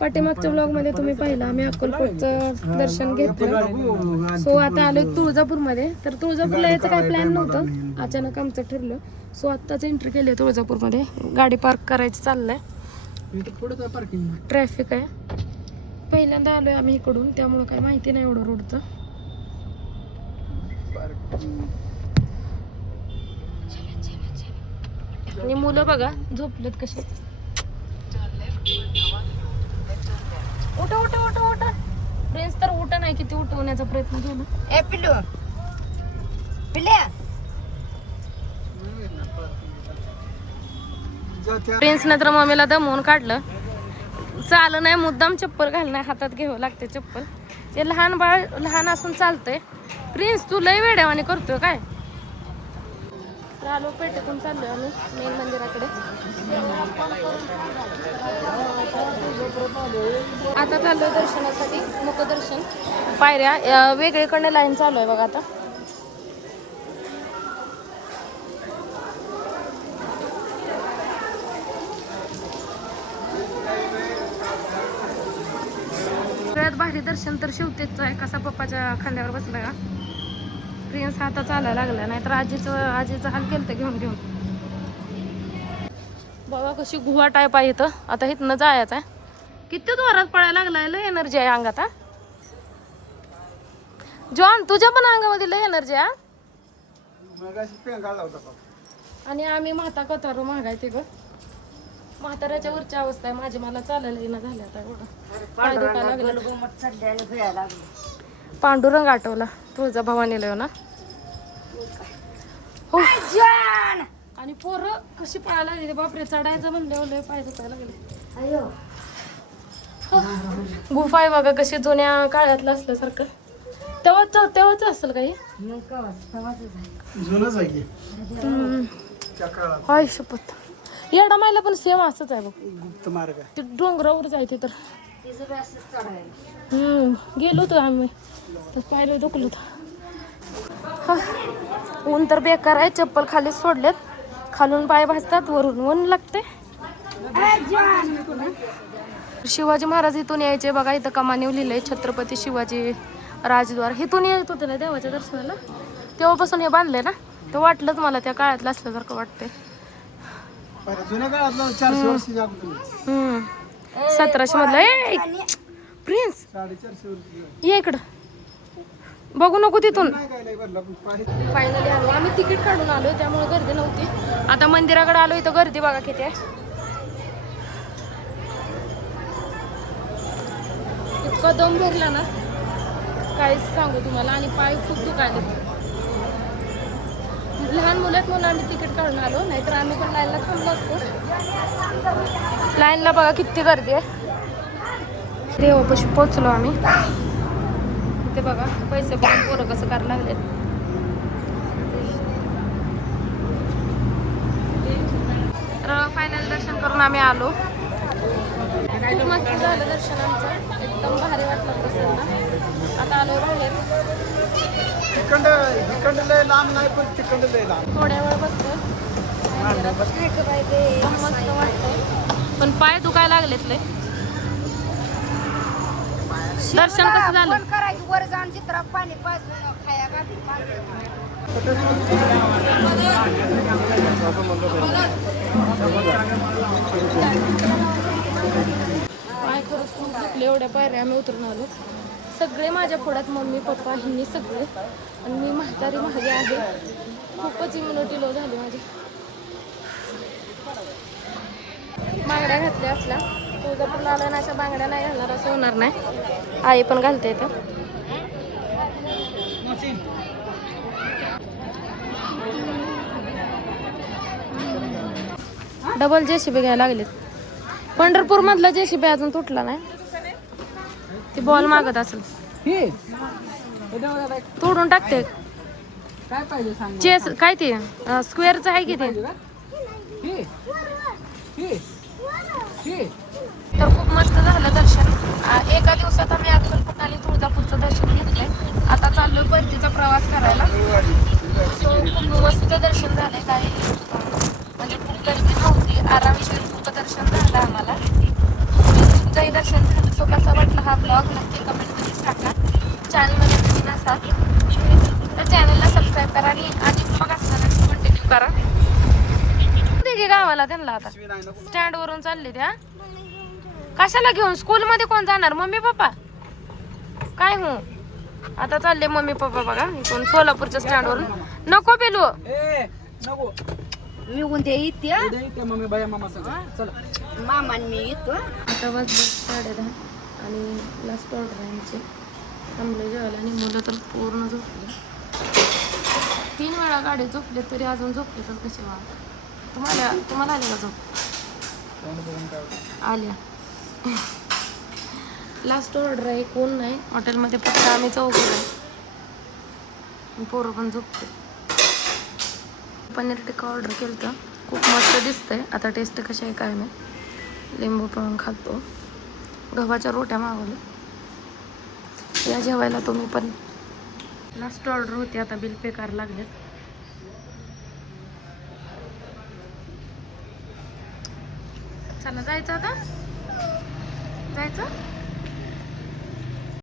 पाठीमागच्या ब्लॉग मध्ये तुम्ही पाहिलं आम्ही अक्कलकोटचं दर्शन घेतलं. सो आता आलोय तुळजापूरमध्ये. तर तुळजापूरला यायचं काय प्लॅन नव्हतं, अचानक आमचं ठरलं. सो आत्ताच एंट्री केली तुळजापूरमध्ये. गाडी पार्क करायची चाललंय, ट्रॅफिक आहे. पहिल्यांदा आलोय आम्ही इकडून, त्यामुळे काय माहिती नाही एवढं रोडचं. आणि मुलं बघा झोपलेत कसे. उठा उठा उठा उठा. प्रिन्स तर उठा नाही, किती उठवण्याचा प्रयत्न केला. ए पिल्लू पिल्ल्या प्रिन्सने तर मम्मीला दमवून काढलं. चाल नाही, मुद्दाम चप्पल घालणं, हातात घ्यावं लागते चप्पल. ते लहान बाळ लहान असून चालतंय. प्रिन्स तू लय वेड्यावानी करतोय काय. तर आलो पेठेतून चाललोय आम्ही मेन मंदिराकडे. आता चाललोय दर्शनासाठी, मुखदर्शन. पायऱ्या वेगळीकडे लाईन चालू आहे बघा आता. सगळ्यात भारी दर्शन तर शिवतेचं आहे. कसा पप्पाच्या खांद्यावर बसला का. प्रिन्स आता चालायला लागला, नाहीतर आजीचं हाल केलं तर घेऊन घेऊन. बाबा कशी गुहा टाईप आहे इथं. आता इथनं जायचं आहे. किती जोरात पळायला लागलाय, लय एनर्जी आहे अंगात. जॉन तुझ्या पण अंगामध्ये लय एनर्जी आहे. आणि आम्ही म्हाता कतारो मागायचे ग. म्हाताऱ्याच्या वरची अवस्था आहे माझी. मला चालायला येणं झालं आता एवढं. पाय दुखायला लागले. पांडुरंग आठवला तुळजा भवानीला येऊ ना. आणि पोरं कशी पळायला लागली बापरे. चढायचं म्हणलं पाय दुखायला लागले. गुफा आहे बघा कशी जुन्या काळातलं असल्यासारखं. तेव्हाच असेल काही. हाय शपथ. येडा मायला पण सेम असंच आहे बघ. ते डोंगरावर जायचे तर गेलो होतो आम्ही, तर पाहिलं दुखलो होतं. ऊन तर बेकार आहे. चप्पल खाली सोडलेत, खालून पाय भाजतात, वरून ऊन लागते. शिवाजी महाराज इथून यायचे बघा. इथं कमानीव लिहिलंय छत्रपती शिवाजी राजद्वार. इथून येत होते ना देवाच्या दर्शनाला, तेव्हापासून हे बांधले ना. ते वाटलंच मला त्या काळातलं असल्यासारखं वाटतंय. 1700 मधलं. प्रिन्स ये इकडं, बघू नको तिथून. फायनली आलो आम्ही, तिकीट काढून आलो त्यामुळे गर्दी नव्हती. आता मंदिराकडे आलो, इथं गर्दी बघा किती आहे. इतकं दम भरला ना काहीच सांगू तुम्हाला. आणि पाय खूप दुखायले. लहान मुलात म्हणून आम्ही तिकीट काढून आलो, नाहीतर आम्ही पण लाईनला थांबलो असतो. लाईनला बघा किती गर्दी आहे. देवापाशी पोचलो आम्ही. ते बघा पैसे भरून पोरं कसं करायला लागलेत. तर फायनल दर्शन करून आम्ही आलो. खूप मस्त झालं दर्शन आमचं, एकदम भारी वाटलं प्रसन्न. आता आलो बाहेर. थोड्या वेळ बसतो, मस्त वाटतंय. पण पाय दुखायला लागलेत लय. दर्शन कसं झालं. वर जाऊन चित्र पाणी पाजून खाया पाय खरंच खूप दुखले. एवढ्या पायऱ्या आम्ही उतरून आलो. सगळे माझ्या पुढ्यात मम्मी पप्पा ह्यांनी सगळे. आणि मी म्हातारी मागे आहे. खूपच इम्युनिटी लो झाली माझी. बांगड्या घातल्या असल्या. तुळजापूरला आल्या ना अशा बांगड्या नाही घालणार असं होणार नाही. आई पण घालते इथं. डबल जेसीबी घ्यायला लागलेत. पंढरपूर मधला जेसीबी अजून तुटला नाही. ती बॉल मागत असेल, तोडून टाकते. चेस काय ते स्क्वेअरचं आहे की ते. तर खूप मस्त झालं दर्शन. एका दिवसात आम्ही अक्कलकोट आणि तुळजापूरचं दर्शन घेतलंय. आता चाललोय परतीचा प्रवास करायला. सो खूप मस्त दर्शन झालंय. काही म्हणजे खूप गर्दी नव्हती, आरामशीर खूप दर्शन झालं आम्हाला. दर्शन झालं. सो कसा वाटला हा ब्लॉग नक्की कमेंटमध्ये सांगा. चॅनलमध्ये नवीन असाल तर चॅनलला सबस्क्राईब करा आणि ब्लॉग असताना कंटिन्यू करा. दे गे गावाला त्यांना आता स्टँड वरून चालले त्या. कशाला घेऊन? स्कूल मध्ये कोण जाणार? मम्मी पप्पा काय हो? आता चालले मम्मी पप्पा बघा इथून सोलापूरच्या स्टँड वरून. नको बेलू मी उद्या येते मामा मी येतो. आता वाजले 10:30 आणि लास्ट ऑर्डर आहे आमची. थांबलो जेवायला आणि मुलं तर पूर्ण झोपले. 3 वेळा गाडी झोपले तरी अजून झोपलेतच कसे वा. तुम्हाला आले का झोप? आल्या. लास्ट ऑर्डर आहे. कोण नाही हॉटेलमध्ये, फक्त आम्ही चौघ आहे. पोरं पण झोपते. पनीर टिक्का ऑर्डर केलं तर खूप मस्त दिसतंय. आता टेस्ट कशी आहे काय नाही. लिंबू पिळून खातो. गव्हाच्या रोट्या मागवल्या. या जेवायला तुम्ही पण. लास्ट ऑर्डर होती. आता बिल पे करायला लागले. चला जायचं आता. जायचं